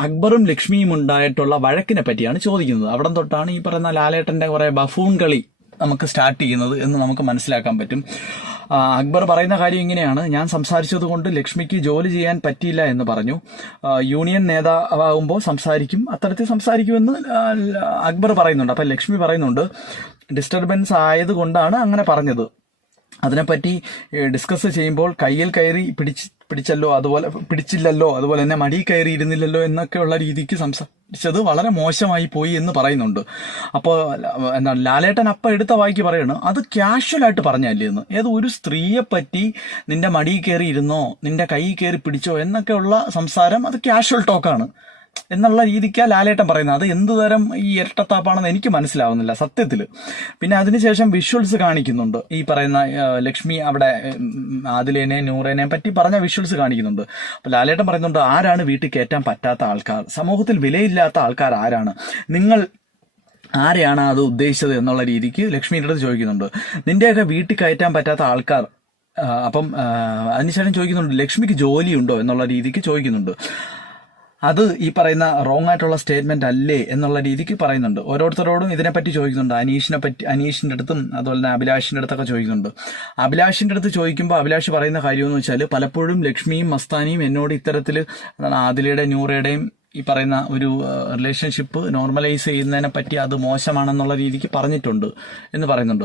അക്ബറും ലക്ഷ്മിയും ഉണ്ടായിട്ടുള്ള വഴക്കിനെ പറ്റിയാണ് ചോദിക്കുന്നത്. അവിടം തൊട്ടാണ് ഈ പറയുന്ന ലാലേട്ടന്റെ കുറെ ബഫൂൺ കളി നമുക്ക് സ്റ്റാർട്ട് ചെയ്യുന്നത് എന്ന് നമുക്ക് മനസ്സിലാക്കാൻ പറ്റും. അക്ബർ പറയുന്ന കാര്യം ഇങ്ങനെയാണ്. ഞാൻ സംസാരിച്ചത് കൊണ്ട് ലക്ഷ്മിക്ക് ജോലി ചെയ്യാൻ പറ്റിയില്ല എന്ന് പറഞ്ഞു. യൂണിയൻ നേതാവാകുമ്പോൾ സംസാരിക്കും. അത്തരത്തിൽ സംസാരിക്കുമെന്ന് അക്ബർ പറയുന്നുണ്ട്. അപ്പം ലക്ഷ്മി പറയുന്നുണ്ട് ഡിസ്റ്റർബൻസ് ആയതുകൊണ്ടാണ് അങ്ങനെ പറഞ്ഞത്. അതിനെപ്പറ്റി ഡിസ്കസ് ചെയ്യുമ്പോൾ കയ്യിൽ കയറി പിടിച്ച് പിടിച്ചല്ലോ അതുപോലെ പിടിച്ചില്ലല്ലോ അതുപോലെ തന്നെ മടി കയറിയിരുന്നില്ലല്ലോ എന്നൊക്കെയുള്ള രീതിക്ക് സംസാരിച്ചത് വളരെ മോശമായി പോയി എന്ന് പറയുന്നുണ്ട്. അപ്പോൾ എന്താണ് ലാലേട്ടൻ അപ്പം എടുത്ത വായിക്ക് പറയാണ് അത് ക്യാഷ്വലായിട്ട് പറഞ്ഞല്ലേ എന്ന്. ഏത് ഒരു സ്ത്രീയെ പറ്റി നിന്റെ മടി കയറി ഇരുന്നോ നിന്റെ കൈ കയറി പിടിച്ചോ എന്നൊക്കെയുള്ള സംസാരം അത് ക്യാഷ്വൽ ടോക്കാണ് എന്നുള്ള രീതിക്കാ ലാലേട്ടൻ പറയുന്നത്. അത് എന്ത് തരം ഈ ഇരട്ടത്താപ്പാണെന്ന് എനിക്ക് മനസ്സിലാവുന്നില്ല സത്യത്തിൽ പിന്നെ അതിനുശേഷം വിഷ്വൽസ് കാണിക്കുന്നുണ്ട്. ഈ പറയുന്ന ലക്ഷ്മി അവിടെ ആദിലേനെയും നൂറേനെയും പറ്റി പറഞ്ഞ വിഷ്വൽസ് കാണിക്കുന്നുണ്ട്. അപ്പോൾ ലാലേട്ടൻ പറയുന്നുണ്ട് ആരാണ് വീട്ടിൽ കയറ്റാൻ പറ്റാത്ത ആൾക്കാർ? സമൂഹത്തിൽ വിലയില്ലാത്ത ആൾക്കാർ ആരാണ്? നിങ്ങൾ ആരെയാണ് അത് ഉദ്ദേശിച്ചത് എന്നുള്ള രീതിക്ക് ലക്ഷ്മിയുടെ അടുത്ത് ചോദിക്കുന്നുണ്ട്. നിന്റെയൊക്കെ വീട്ടിൽ കയറ്റാൻ പറ്റാത്ത ആൾക്കാർ അപ്പം അതിനുശേഷം ചോദിക്കുന്നുണ്ട് ലക്ഷ്മിക്ക് ജോലിയുണ്ടോ എന്നുള്ള രീതിക്ക് ചോദിക്കുന്നുണ്ട്. അത് ഈ പറയുന്ന റോങ് ആയിട്ടുള്ള സ്റ്റേറ്റ്മെന്റ് അല്ലേ എന്നുള്ള രീതിക്ക് പറയുന്നുണ്ട്. ഓരോരുത്തരോടും ഇതിനെപ്പറ്റി ചോദിക്കുന്നുണ്ട്. അനീഷിനെ പറ്റി അനീഷിന്റെ അടുത്തും അതുപോലെ തന്നെ അഭിലാഷിന്റെ അടുത്തൊക്കെ ചോദിക്കുന്നുണ്ട്. അഭിലാഷിന്റെ അടുത്ത് ചോദിക്കുമ്പോൾ അഭിലാഷ് പറയുന്ന കാര്യം എന്ന് വെച്ചാൽ പലപ്പോഴും ലക്ഷ്മിയും മസ്താനിയും എന്നോട് ഇത്തരത്തിൽ ആദിലയുടെ നൂറയുടെയും ഈ പറയുന്ന ഒരു റിലേഷൻഷിപ്പ് നോർമലൈസ് ചെയ്യുന്നതിനെ പറ്റി അത് മോശമാണെന്നുള്ള രീതിക്ക് പറഞ്ഞിട്ടുണ്ട് എന്ന് പറയുന്നുണ്ട്.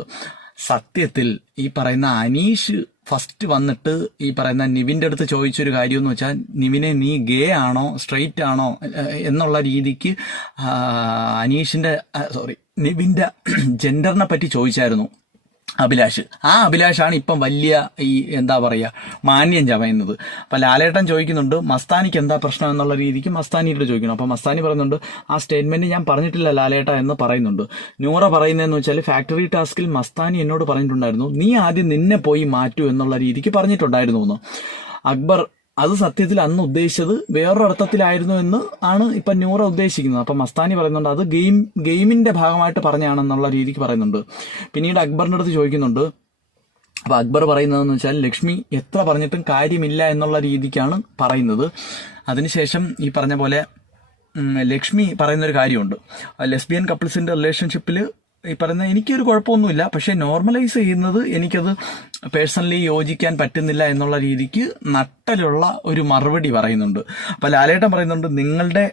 സത്യത്തിൽ ഈ പറയുന്ന അനീഷ് ഫസ്റ്റ് വന്നിട്ട് ഈ പറയുന്ന നിവിന്റെ അടുത്ത് ചോദിച്ചൊരു കാര്യം എന്ന് വെച്ചാൽ നിവിനെ നീ ഗേ ആണോ സ്ട്രെയിറ്റ് ആണോ എന്നുള്ള രീതിക്ക് അനീഷിന്റെ സോറി നിവിന്റെ ജെൻഡറിനെ പറ്റി ചോദിച്ചായിരുന്നു. അഭിലാഷ്. ആ അഭിലാഷാണ് ഇപ്പം വലിയ ഈ എന്താ പറയുക മാന്യം ചമയുന്നത് അപ്പം ലാലേട്ടൻ ചോദിക്കുന്നുണ്ട് മസ്താനിക്ക് എന്താ പ്രശ്നം എന്നുള്ള രീതിക്ക് മസ്താനിയോട് ചോദിക്കണം അപ്പം മസ്താനി പറയുന്നുണ്ട് ആ സ്റ്റേറ്റ്മെന്റ് ഞാൻ പറഞ്ഞിട്ടില്ല ലാലേട്ട എന്ന് പറയുന്നുണ്ട്. നൂറ പറയുന്നതെന്ന് വെച്ചാൽ ഫാക്ടറി ടാസ്കിൽ മസ്താനി എന്നോട് പറഞ്ഞിട്ടുണ്ടായിരുന്നു നീ ആദ്യം നിന്നെ പോയി മാറ്റൂ എന്നുള്ള രീതിക്ക് പറഞ്ഞിട്ടുണ്ടായിരുന്നു അക്ബർ അത് സത്യത്തിൽ അന്ന് ഉദ്ദേശിച്ചത് വേറൊരർത്ഥത്തിലായിരുന്നു എന്ന് ആണ് ഇപ്പൊ ന്യൂറ ഉദ്ദേശിക്കുന്നത്. അപ്പൊ മസ്താനി പറയുന്നുണ്ട് അത് ഗെയിം ഗെയിമിന്റെ ഭാഗമായിട്ട് പറഞ്ഞാണെന്നുള്ള രീതിക്ക് പറയുന്നുണ്ട്. പിന്നീട് അക്ബറിന്റെ അടുത്ത് ചോദിക്കുന്നുണ്ട്. അപ്പൊ അക്ബർ പറയുന്നതെന്ന് വെച്ചാൽ ലക്ഷ്മി എത്ര പറഞ്ഞിട്ടും കാര്യമില്ല എന്നുള്ള രീതിക്കാണ് പറയുന്നത്. അതിനുശേഷം ഈ പറഞ്ഞ പോലെ ലക്ഷ്മി പറയുന്ന ഒരു കാര്യമുണ്ട് ലെസ്ബിയൻ കപ്പിൾസിന്റെ റിലേഷൻഷിപ്പിൽ ഈ പറയുന്ന എനിക്കൊരു കുഴപ്പമൊന്നുമില്ല. പക്ഷെ നോർമലൈസ് ചെയ്യുന്നത് എനിക്കത് പേഴ്സണലി യോജിക്കാൻ പറ്റുന്നില്ല എന്നുള്ള രീതിക്ക് നട്ടലുള്ള ഒരു മറുപടി പറയുന്നുണ്ട്. അപ്പൊ ലാലേട്ടൻ പറയുന്നുണ്ട് നിങ്ങളുടെ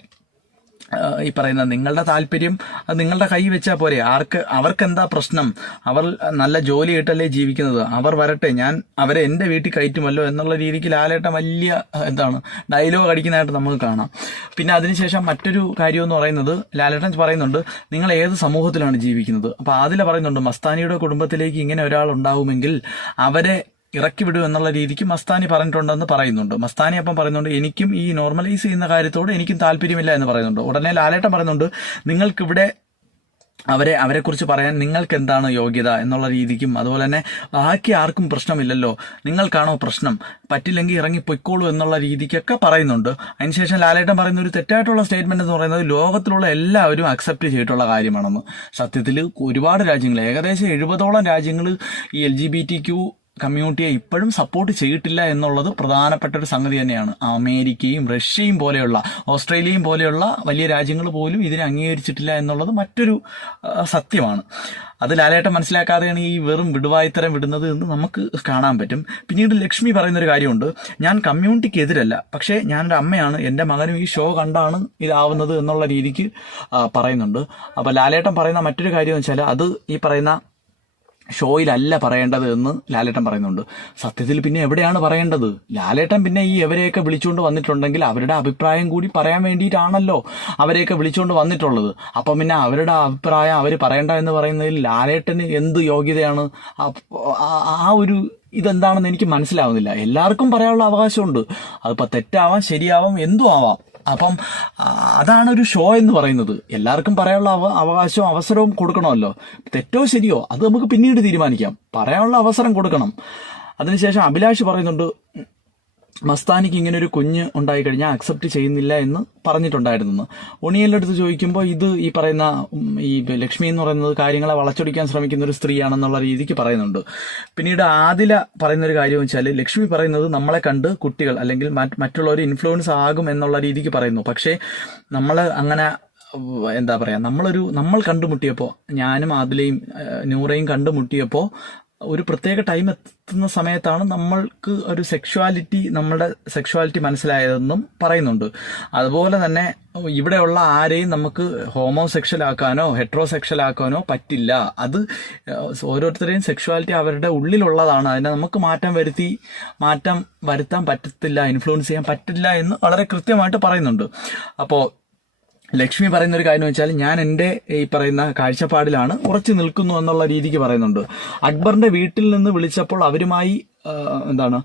ഈ പറയുന്ന നിങ്ങളുടെ താല്പര്യം നിങ്ങളുടെ കൈ വെച്ചാൽ പോരെ. ആർക്ക് അവർക്ക് എന്താ പ്രശ്നം? അവർ നല്ല ജോലി കിട്ടല്ലേ ജീവിക്കുന്നത്? അവർ വരട്ടെ ഞാൻ അവരെ എന്റെ വീട്ടിൽ കയറ്റുമല്ലോ എന്നുള്ള രീതിക്ക് ലാലേട്ടൻ വലിയ എന്താണ് ഡയലോഗ് അടിക്കുന്നതായിട്ട് നമുക്ക് കാണാം. പിന്നെ അതിനുശേഷം മറ്റൊരു കാര്യം എന്ന് പറയുന്നത് ലാലേട്ടൻ പറയുന്നുണ്ട് നിങ്ങൾ ഏത് സമൂഹത്തിലാണ് ജീവിക്കുന്നത്? അപ്പോൾ അതിൽ പറയുന്നുണ്ട് മസ്താനിയുടെ കുടുംബത്തിലേക്ക് ഇങ്ങനെ ഒരാൾ ഉണ്ടാവുമെങ്കിൽ അവരെ ഇറക്കി വിടും എന്നുള്ള രീതിക്ക് മസ്താനി പറഞ്ഞിട്ടുണ്ടെന്ന് പറയുന്നുണ്ട്. മസ്താനി അപ്പം പറയുന്നുണ്ട് എനിക്കും ഈ നോർമലൈസ് ചെയ്യുന്ന കാര്യത്തോട് എനിക്കും താല്പര്യമില്ല എന്ന് പറയുന്നുണ്ട്. ഉടനെ ലാലേട്ടൻ പറയുന്നുണ്ട് നിങ്ങൾക്കിവിടെ അവരെ അവരെക്കുറിച്ച് പറയാൻ നിങ്ങൾക്ക് എന്താണ് യോഗ്യത എന്നുള്ള രീതിക്കും അതുപോലെ തന്നെ ബാക്കി ആർക്കും പ്രശ്നമില്ലല്ലോ. നിങ്ങൾക്കാണോ പ്രശ്നം? പറ്റില്ലെങ്കിൽ ഇറങ്ങി പൊയ്ക്കോളൂ എന്നുള്ള രീതിക്കൊക്കെ പറയുന്നുണ്ട്. അതിനുശേഷം ലാലേട്ടൻ പറയുന്ന ഒരു തെറ്റായിട്ടുള്ള സ്റ്റേറ്റ്മെന്റ് എന്ന് പറയുന്നത് ലോകത്തിലുള്ള എല്ലാവരും അക്സെപ്റ്റ് ചെയ്തിട്ടുള്ള കാര്യമാണെന്ന്. സത്യത്തിൽ ഒരുപാട് രാജ്യങ്ങൾ ഏകദേശം എഴുപതോളം രാജ്യങ്ങൾ ഈ L G B T Q കമ്മ്യൂണിറ്റിയെ ഇപ്പോഴും സപ്പോർട്ട് ചെയ്തിട്ടില്ല എന്നുള്ളത് പ്രധാനപ്പെട്ട ഒരു സംഗതി തന്നെയാണ്. അമേരിക്കയും റഷ്യയും പോലെയുള്ള ഓസ്ട്രേലിയയും പോലെയുള്ള വലിയ രാജ്യങ്ങൾ പോലും ഇതിനെ അംഗീകരിച്ചിട്ടില്ല എന്നുള്ളത് മറ്റൊരു സത്യമാണ്. അത് ലാലേട്ടം മനസ്സിലാക്കാതെയാണ് ഈ വെറും വിടുവായിത്തരം വിടുന്നത് എന്ന് നമുക്ക് കാണാൻ പറ്റും. പിന്നീട് ലക്ഷ്മി പറയുന്നൊരു കാര്യമുണ്ട്. ഞാൻ കമ്മ്യൂണിറ്റിക്ക് എതിരല്ല പക്ഷേ ഞാനൊരു അമ്മയാണ് എന്റെ മകനും ഈ ഷോ കണ്ടാണ് ഇതാവുന്നത് എന്നുള്ള രീതിക്ക് പറയുന്നുണ്ട്. അപ്പോൾ ലാലേട്ടം പറയുന്ന മറ്റൊരു കാര്യം എന്ന് വെച്ചാൽ അത് ഈ പറയുന്ന ഷോയിലല്ല പറയേണ്ടത് എന്ന് ലാലേട്ടൻ പറയുന്നുണ്ട്. സത്യത്തിൽ പിന്നെ എവിടെയാണ് പറയേണ്ടത്? ലാലേട്ടൻ പിന്നെ ഈ എവരെയൊക്കെ വിളിച്ചുകൊണ്ട് വന്നിട്ടുണ്ടെങ്കിൽ അവരുടെ അഭിപ്രായം കൂടി പറയാൻ വേണ്ടിയിട്ടാണല്ലോ അവരെയൊക്കെ വിളിച്ചുകൊണ്ട് വന്നിട്ടുള്ളത്. അപ്പം പിന്നെ അവരുടെ അഭിപ്രായം അവർ പറയേണ്ട എന്ന് പറയുന്നതിൽ ലാലേട്ടന് എന്ത് യോഗ്യതയാണ്? ആ ഒരു ഇതെന്താണെന്ന് എനിക്ക് മനസ്സിലാവുന്നില്ല. എല്ലാവർക്കും പറയാനുള്ള അവകാശമുണ്ട്. അതിപ്പോൾ തെറ്റാവാം ശരിയാവാം എന്തും ആവാം. അപ്പം അതാണ് ഒരു ഷോ എന്ന് പറയുന്നത്. എല്ലാവർക്കും പറയാനുള്ള അവ അവകാശവും അവസരവും കൊടുക്കണമല്ലോ. തെറ്റോ ശരിയോ അത് നമുക്ക് പിന്നീട് തീരുമാനിക്കാം. പറയാനുള്ള അവസരം കൊടുക്കണം. അതിനുശേഷം അഭിലാഷ് പറയുന്നുണ്ട് മസ്താനിക്ക് ഇങ്ങനെ ഒരു കുഞ്ഞ് ഉണ്ടായി കഴിഞ്ഞാൽ അക്സെപ്റ്റ് ചെയ്യുന്നില്ല എന്ന് പറഞ്ഞിട്ടുണ്ടായിരുന്നു. ഒണിയലിന്റെ അടുത്ത് ചോദിക്കുമ്പോൾ ഇത് ഈ പറയുന്ന ഈ ലക്ഷ്മി എന്ന് പറയുന്നത് കാര്യങ്ങളെ വളച്ചൊടിക്കാൻ ശ്രമിക്കുന്ന ഒരു സ്ത്രീയാണെന്നുള്ള രീതിക്ക് പറയുന്നുണ്ട്. പിന്നീട് ആദില പറയുന്ന ഒരു കാര്യം വെച്ചാൽ ലക്ഷ്മി പറയുന്നത് നമ്മളെ കണ്ട് കുട്ടികൾ അല്ലെങ്കിൽ മറ്റ് മറ്റുള്ളവർ ഇൻഫ്ലുവൻസ് ആകും എന്നുള്ള രീതിക്ക് പറയുന്നു. പക്ഷേ നമ്മൾ അങ്ങനെ എന്താ പറയുക നമ്മളൊരു നമ്മൾ കണ്ടുമുട്ടിയപ്പോൾ ഞാനും ആദിലയും നൂറയും കണ്ടുമുട്ടിയപ്പോൾ ഒരു പ്രത്യേക ടൈം എത്തുന്ന സമയത്താണ് നമ്മൾക്ക് ഒരു സെക്ഷുവാലിറ്റി നമ്മളുടെ സെക്ഷുവാലിറ്റി മനസ്സിലായതെന്നും പറയുന്നുണ്ട്. അതുപോലെ തന്നെ ഇവിടെയുള്ള ആരെയും നമുക്ക് ഹോമോസെക്ഷൽ ആക്കാനോ ഹെട്രോസെക്ഷൽ ആക്കാനോ പറ്റില്ല. അത് ഓരോരുത്തരെയും സെക്ഷുവാലിറ്റി അവരുടെ ഉള്ളിലുള്ളതാണ്. അതിനെ നമുക്ക് മാറ്റം വരുത്തി മാറ്റം വരുത്താൻ പറ്റത്തില്ല ഇൻഫ്ലുവൻസ് ചെയ്യാൻ പറ്റില്ല എന്ന് വളരെ കൃത്യമായിട്ട് പറയുന്നുണ്ട്. അപ്പോൾ ലക്ഷ്മി പറയുന്ന ഒരു കാര്യം വെച്ചാൽ ഞാൻ എന്റെ ഈ പറയുന്ന കാഴ്ചപ്പാടിലാണ് ഉറച്ചു നിൽക്കുന്നു എന്നുള്ള രീതിക്ക് പറയുന്നുണ്ട്. അക്ബറിന്റെ വീട്ടിൽ നിന്ന് വിളിച്ചപ്പോൾ അവരുമായി എന്താണ്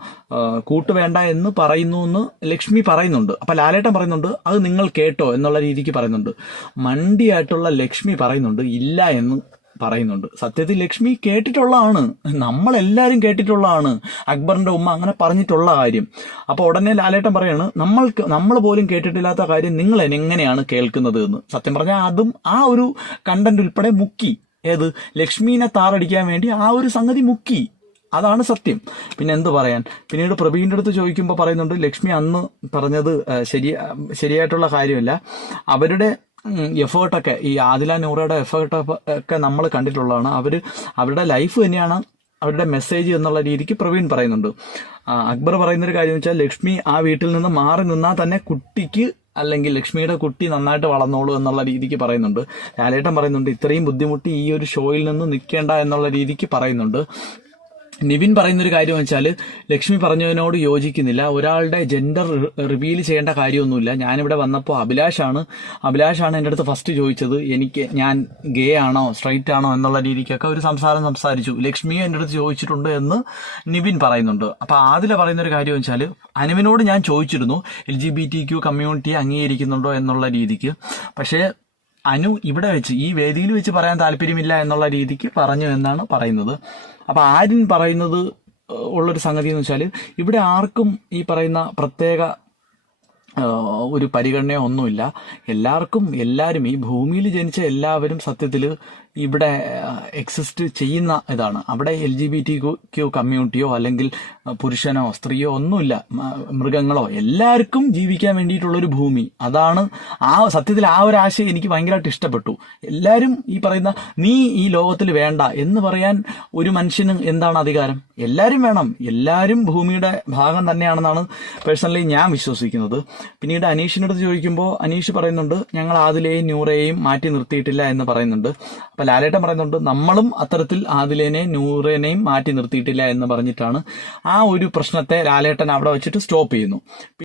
കൂട്ട് കൂട്ടുവേണ്ട എന്ന് പറയുന്നു എന്ന് ലക്ഷ്മി പറയുന്നുണ്ട്. അപ്പൊ ലാലേട്ടൻ പറയുന്നുണ്ട് അത് നിങ്ങൾ കേട്ടോ എന്നുള്ള രീതിക്ക് പറയുന്നുണ്ട്. മണ്ടിയായിട്ടുള്ള ലക്ഷ്മി പറയുന്നുണ്ട് ഇല്ല എന്ന് പറയുന്നുണ്ട്. സത്യത്തിൽ ലക്ഷ്മി കേട്ടിട്ടുള്ളതാണ്. നമ്മളെല്ലാവരും കേട്ടിട്ടുള്ളതാണ്. അക്ബറിന്റെ ഉമ്മ അങ്ങനെ പറഞ്ഞിട്ടുള്ള കാര്യം. അപ്പോൾ ഉടനെ ലാലേട്ടൻ പറയാണ് നമ്മൾക്ക് നമ്മൾ പോലും കേട്ടിട്ടില്ലാത്ത കാര്യം നിങ്ങൾ എങ്ങനെയാണ് കേൾക്കുന്നത് എന്ന്. സത്യം പറഞ്ഞാൽ അതും ആ ഒരു കണ്ടന്റ് ഉൾപ്പെടെ മുക്കി. ഏത്? ലക്ഷ്മീനെ താറടിക്കാൻ വേണ്ടി ആ ഒരു സംഗതി മുക്കി. അതാണ് സത്യം. പിന്നെ എന്ത് പറയാൻ? പിന്നീട് പ്രവീണിന്റെ അടുത്ത് ചോദിക്കുമ്പോൾ പറയുന്നുണ്ട് ലക്ഷ്മി അന്ന് പറഞ്ഞത് ശരി ശരിയായിട്ടുള്ള കാര്യമല്ല. അവരുടെ എഫേർട്ടൊക്കെ. ഈ ആദില നൂറയുടെ എഫേർട്ട് ഒക്കെ നമ്മൾ കണ്ടിട്ടുള്ളതാണ്. അവർ അവരുടെ ലൈഫ് തന്നെയാണ് അവരുടെ മെസ്സേജ് എന്നുള്ള രീതിക്ക് പ്രവീൺ പറയുന്നുണ്ട്. അക്ബർ പറയുന്നൊരു കാര്യം വെച്ചാൽ ലക്ഷ്മി ആ വീട്ടിൽ നിന്ന് മാറി നിന്നാൽ തന്നെ കുട്ടിക്ക് അല്ലെങ്കിൽ ലക്ഷ്മിയുടെ കുട്ടി നന്നായിട്ട് വളർന്നോളൂ എന്നുള്ള രീതിക്ക് പറയുന്നുണ്ട്. ലാലേട്ടൻ പറയുന്നുണ്ട് ഇത്രയും ബുദ്ധിമുട്ടി ഈ ഒരു ഷോയിൽ നിന്ന് നിൽക്കേണ്ട എന്നുള്ള രീതിക്ക് പറയുന്നുണ്ട്. നിവിൻ പറയുന്ന ഒരു കാര്യം വെച്ചാൽ ലക്ഷ്മി പറഞ്ഞതിനോട് യോജിക്കുന്നില്ല. ഒരാളുടെ ജെൻഡർ റിവീൽ ചെയ്യേണ്ട കാര്യമൊന്നുമില്ല. ഞാനിവിടെ വന്നപ്പോൾ അഭിലാഷാണ്. അഭിലാഷാണ് എന്റെ അടുത്ത് ഫസ്റ്റ് ചോദിച്ചത് എനിക്ക് ഞാൻ ഗേ ആണോ സ്ട്രൈറ്റ് ആണോ എന്നുള്ള രീതിക്കൊക്കെ ഒരു സംസാരം സംസാരിച്ചു. ലക്ഷ്മിയും എന്റെ അടുത്ത് ചോദിച്ചിട്ടുണ്ട് എന്ന് നിവിൻ പറയുന്നുണ്ട്. അപ്പോൾ ആദില പറയുന്ന ഒരു കാര്യം വെച്ചാൽ അനുവിനോട് ഞാൻ ചോദിച്ചിരുന്നു L G B T Q കമ്മ്യൂണിറ്റിയെ അംഗീകരിക്കുന്നുണ്ടോ എന്നുള്ള രീതിക്ക്. പക്ഷേ അനു ഇവിടെ വെച്ച് ഈ വേദിയിൽ വെച്ച് പറയാൻ താല്പര്യമില്ല എന്നുള്ള രീതിക്ക് പറഞ്ഞു എന്നാണ് പറയുന്നത്. അപ്പൊ ആര്യൻ പറയുന്നത് ഉള്ളൊരു സംഗതി എന്ന് വെച്ചാൽ ഇവിടെ ആർക്കും ഈ പറയുന്ന പ്രത്യേക ഒരു പരിഗണനയോ ഒന്നുമില്ല എല്ലാവർക്കും എല്ലാവരും ഈ ഭൂമിയിൽ ജനിച്ച എല്ലാവരും സത്യത്തിൽ ഇവിടെ എക്സിസ്റ്റ് ചെയ്യുന്ന ഇതാണ്. അവിടെ L G B T Q കമ്മ്യൂണിറ്റിയോ അല്ലെങ്കിൽ പുരുഷനോ സ്ത്രീയോ ഒന്നുമില്ല. മൃഗങ്ങളോ. എല്ലാവർക്കും ജീവിക്കാൻ വേണ്ടിയിട്ടുള്ളൊരു ഭൂമി. അതാണ് ആ സത്യത്തിൽ ആ ഒരു ആശയം എനിക്ക് ഭയങ്കരമായിട്ട് ഇഷ്ടപ്പെട്ടു. എല്ലാവരും ഈ പറയുന്ന നീ ഈ ലോകത്തിൽ വേണ്ട എന്ന് പറയാൻ ഒരു മനുഷ്യന് എന്താണ് അധികാരം? എല്ലാവരും വേണം. എല്ലാവരും ഭൂമിയുടെ ഭാഗം തന്നെയാണെന്നാണ് പേഴ്സണലി ഞാൻ വിശ്വസിക്കുന്നത്. പിന്നീട് അനീഷിനടുത്ത് ചോദിക്കുമ്പോൾ അനീഷ് പറയുന്നുണ്ട് ഞങ്ങൾ ആദിലെയും ന്യൂറേയും മാറ്റി നിർത്തിയിട്ടില്ല എന്ന് പറയുന്നുണ്ട്. അപ്പൊ ലാലേട്ടൻ പറയുന്നുണ്ട് നമ്മളും അത്തരത്തിൽ ആദിലേനെ നൂറേനെയും മാറ്റി നിർത്തിയിട്ടില്ല എന്ന് പറഞ്ഞിട്ടാണ് ആ ഒരു പ്രശ്നത്തെ ലാലേട്ടൻ അവിടെ വെച്ചിട്ട് സ്റ്റോപ്പ് ചെയ്യുന്നു.